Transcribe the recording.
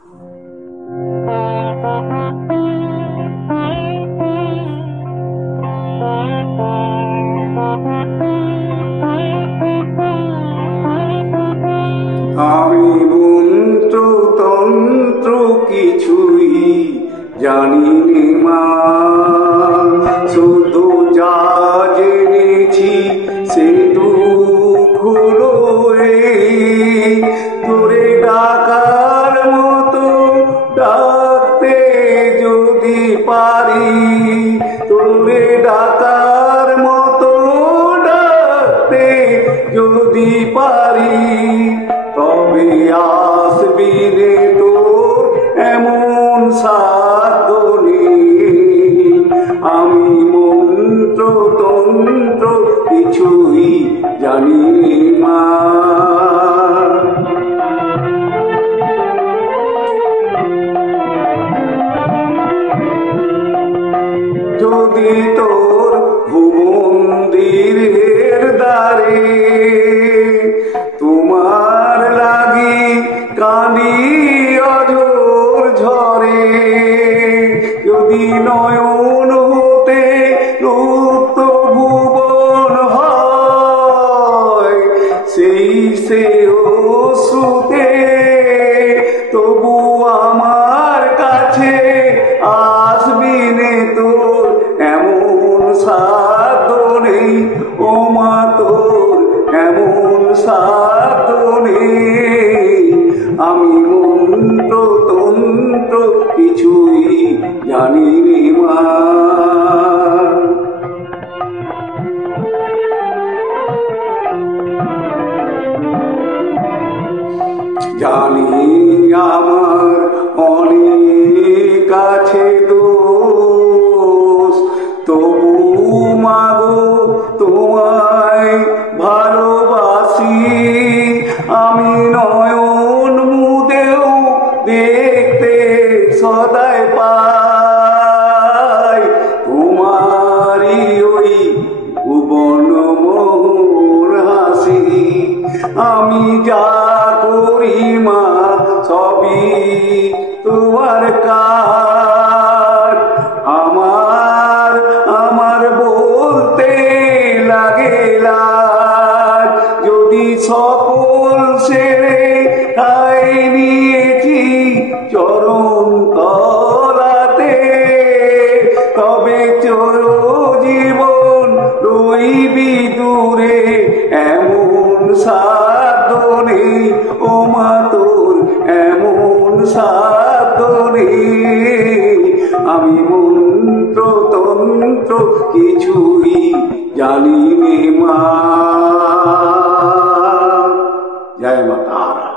আমি মন্ত্র তন্ত্র কিছুই জানি মা, শুধু যা জেনেছি সেটুকুলো তোরে ডাকার মতো ডাকতে যদি পারি, তোরে ডাকার মতো ডাকতে যদি পারি, তবে আসবি রে তোর এমন সাধ্য নেই। আমি মন্ত্র তন্ত্র কিছুই জানি মা। যদি তোর মন্দিরের দ্বারে তোমার লাগি কাঁদি অঝোর ঝরে, যদি নয়ন হতে রুক্ত ভুবন হয়, সেই সে অশ্রুতে তবু আমার কাছে আসবি নে তোর এমন সাধ্য নেই। ও মা তোর এমন সাধ্য নেই। আমি মন্ত্র তন্ত্র কিছুই জানি রে মা। জানি আমার অনেক আছে দোষ, তবু মাগো তোমায় ভালোবাসি। আমি নয়ন মুদেও দেখতে সদাই পাই তোমারই ওই ভুবন মোর হাসি। আমি যা করি মা সবই তোমার কাজ, আমার আমার বলতে লাগে লাজ। যদি সকল ছেড়ে তাই নিয়েছি চরণ তলাতে, তবে চোর জীবন রইবি দূরে এমন সাধ্য নেই। ও মা তোর এমন সাধ্য নেই। আমি মন্ত্র তন্ত্র কিছুই জানি নে মা। জয় মা তারা।